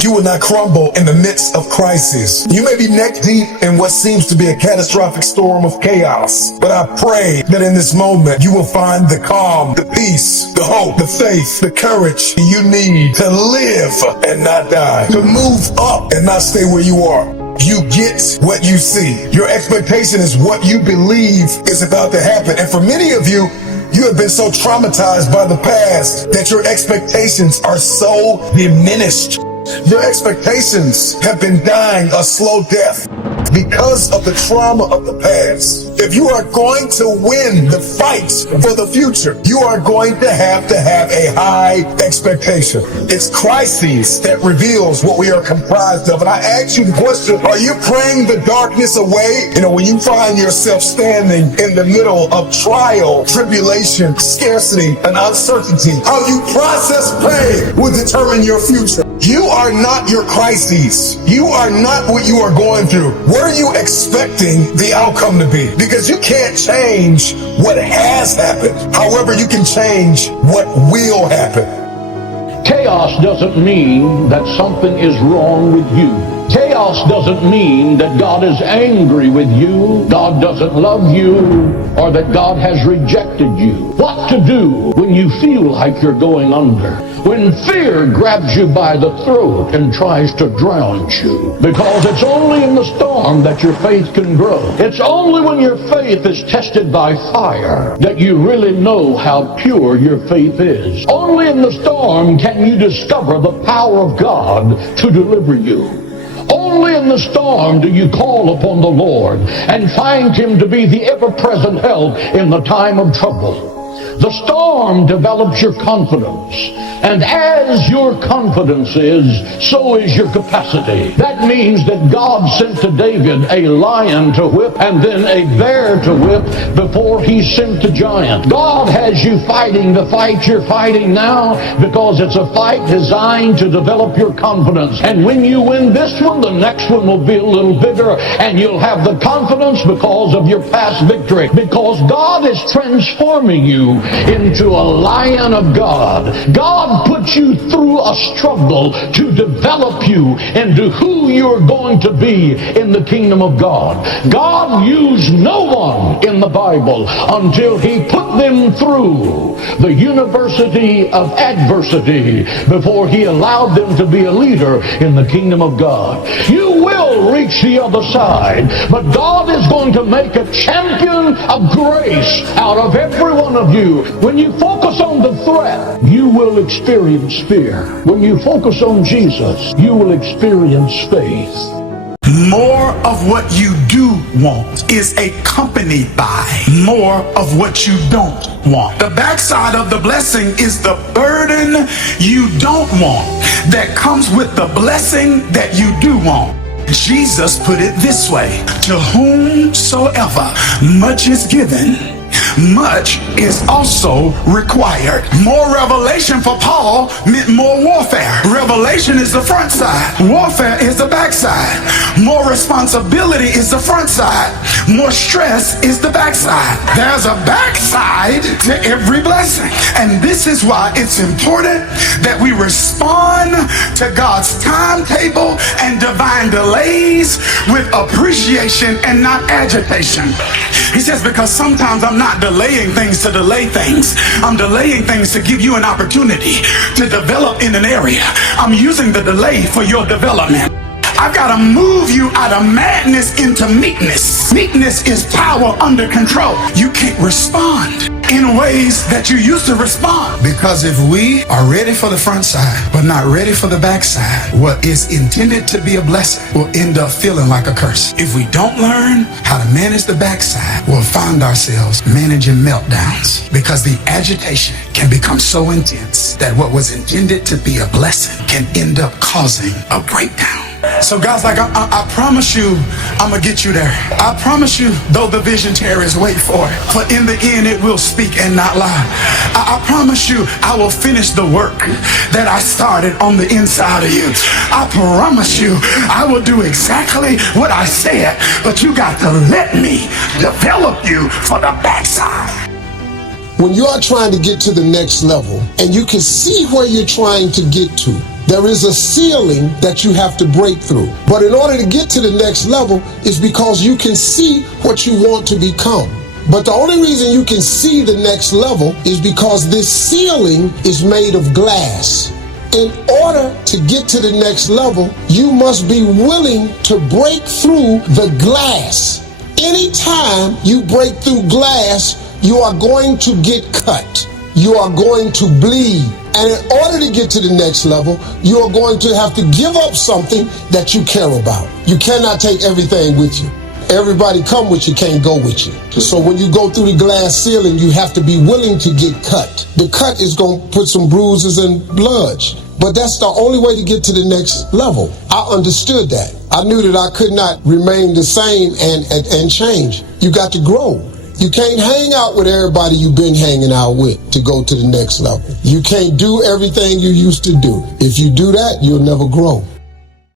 You will not crumble in the midst of crisis. You may be neck deep in what seems to be a catastrophic storm of chaos, but I pray that in this moment you will find the calm, the peace, the hope, the faith, the courage you need to live and not die, to move up and not stay where you are. You get what you see. Your expectation is what you believe is about to happen. And for many of you, you have been so traumatized by the past that your expectations are so diminished. Your expectations have been dying a slow death because of the trauma of the past. If you are going to win the fight for the future, you are going to have a high expectation. It's crises that reveals what we are comprised of. And I ask you the question, are you praying the darkness away? You know, when you find yourself standing in the middle of trial, tribulation, scarcity, and uncertainty, how you process pain will determine your future. You are not your crises. You are not what you are going through. What are you expecting the outcome to be? Because you can't change what has happened. However, you can change what will happen. Chaos doesn't mean that something is wrong with you. Chaos doesn't mean that God is angry with you, God doesn't love you, or that God has rejected you. What to do when you feel like you're going under? When fear grabs you by the throat and tries to drown you. Because it's only in the storm that your faith can grow. It's only when your faith is tested by fire that you really know how pure your faith is. Only in the storm can you discover the power of God to deliver you. Only in the storm do you call upon the Lord and find Him to be the ever-present help in the time of trouble. The storm develops your confidence, and as your confidence is, so is your capacity. That means that God sent to David a lion to whip and then a bear to whip before He sent the giant. God has you fighting the fight you're fighting now because it's a fight designed to develop your confidence. And when you win this one, the next one will be a little bigger, and you'll have the confidence because of your past victory. Because God is transforming you into a lion of God. God put you through a struggle to develop you into who you're going to be in the kingdom of God. God used no one in the Bible until He put them through the university of adversity before He allowed them to be a leader in the kingdom of God. You will reach the other side, but God is going to make a champion of grace out of every one of you. When you focus on the threat, you will experience fear. When you focus on Jesus, you will experience faith. More of what you do want is accompanied by more of what you don't want. The backside of the blessing is the burden you don't want that comes with the blessing that you do want. Jesus put it this way: to whomsoever much is given, much is also required. More revelation for Paul meant more warfare. Revelation is the front side. Warfare is the back side. More responsibility is the front side. More stress is the back side. There's a back side to every blessing. And this is why it's important that we respond to God's timetable and divine delays with appreciation and not agitation. He says, because sometimes I'm not delaying things to delay things. I'm delaying things to give you an opportunity to develop in an area. I'm using the delay for your development. I've got to move you out of madness into meekness. Meekness is power under control. You can't respond in ways that you used to respond. Because if we are ready for the front side, but not ready for the back side, what is intended to be a blessing will end up feeling like a curse. If we don't learn how to manage the back side, we'll find ourselves managing meltdowns, because the agitation can become so intense that what was intended to be a blessing can end up causing a breakdown. So God's like, I promise you, I'm going to get you there. I promise you, though the vision tarries, wait for it. For in the end, it will speak and not lie. I promise you, I will finish the work that I started on the inside of you. I promise you, I will do exactly what I said, but you got to let me develop you for the backside. When you are trying to get to the next level and you can see where you're trying to get to, There is a ceiling that you have to break through. But in order to get to the next level is because you can see what you want to become. But the only reason you can see the next level is because this ceiling is made of glass. In order to get to the next level, you must be willing to break through the glass. Anytime you break through glass, you are going to get cut. You are going to bleed. And in order to get to the next level, you are going to have to give up something that you care about. You cannot take everything with you. Everybody come with you can't go with you. So when you go through the glass ceiling, you have to be willing to get cut. The cut is going to put some bruises and blood. But that's the only way to get to the next level. I understood that. I knew that I could not remain the same and change. You got to grow. You can't hang out with everybody you've been hanging out with to go to the next level. You can't do everything you used to do. If you do that, you'll never grow.